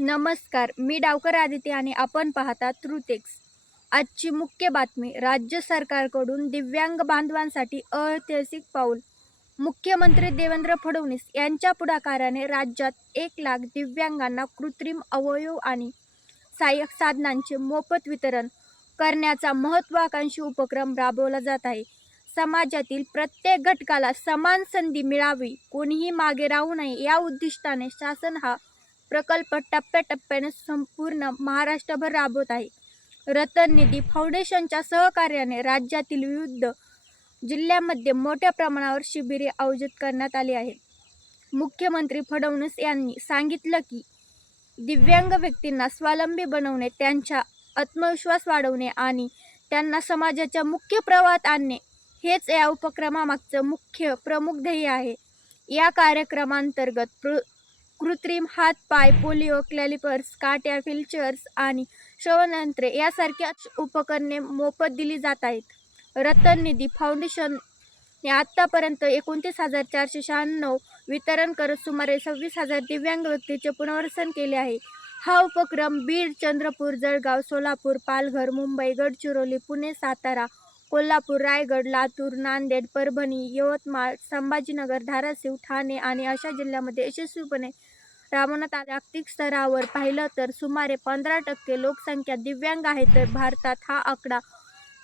नमस्कार मी डावकर आदित्य आणि आपण पाहता ट्रुथेक्स आजची मुख्य बातमी राज्य सरकारकडून दिव्यांग बांधवांसाठी ऐतिहासिक पाऊल. मुख्यमंत्री देवेंद्र फडणवीस यांच्या पुढाकाराने राज्यात एक लाख दिव्यांगांना कृत्रिम अवयव आणि सहाय्यक साधनांचे मोफत वितरण करण्याचा महत्त्वाकांक्षी उपक्रम राबवला जात आहे. समाजातील प्रत्येक घटकाला समान संधी मिळावी कोणीही मागे राहू नये या उद्दिष्टाने शासन हा प्रकल्प टप्प्याटप्प्याने संपूर्ण महाराष्ट्रभर राबवत आहे. रतन निधी फाउंडेशनच्या सहकार्याने राज्यातील विविध जिल्ह्यामध्ये मोठ्या प्रमाणावर शिबिरे आयोजित करण्यात आली आहेत. मुख्यमंत्री फडणवीस यांनी सांगितलं की दिव्यांग व्यक्तींना स्वावलंबी बनवणे त्यांचा आत्मविश्वास वाढवणे आणि त्यांना समाजाच्या मुख्य प्रवाहात आणणे हेच या उपक्रमामागचं मुख्य प्रमुख ध्येय आहे. या कार्यक्रमांतर्गत प्र कृत्रिम हात पाय पोलिओ क्लॅलिपर्स काट्या फिल्चर्स आणि श्रवणयंत्रे यासारख्या उपकरणे मोफत दिली जात आहेत. रतन निधी फाउंडेशनने आत्तापर्यंत एकोणतीस हजार चारशे शहाण्णव वितरण करत सुमारे सव्वीस हजार दिव्यांग व्यक्तीचे पुनर्वसन केले आहे. हा उपक्रम बीड चंद्रपूर जळगाव सोलापूर पालघर मुंबई गडचिरोली पुणे सातारा कोल्हापूर रायगड लातूर नांदेड परभणी यवतमाळ संभाजीनगर धाराशिव ठाणे आणि अशा जिल्ह्यामध्ये यशस्वीपणे राबवण्यात आले. जागतिक स्तरावर पाहिलं तर सुमारे पंधरा टक्के लोकसंख्या दिव्यांग आहे तर भारतात हा आकडा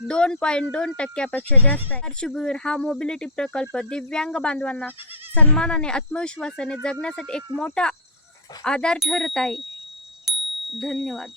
दोन पॉईंट दोन टक्क्यापेक्षा जास्त आहे. पार्श्वभूमीवर हा मोबिलिटी प्रकल्प दिव्यांग बांधवांना सन्मानाने आत्मविश्वासाने जगण्यासाठी एक मोठा आधार ठरत आहे. धन्यवाद.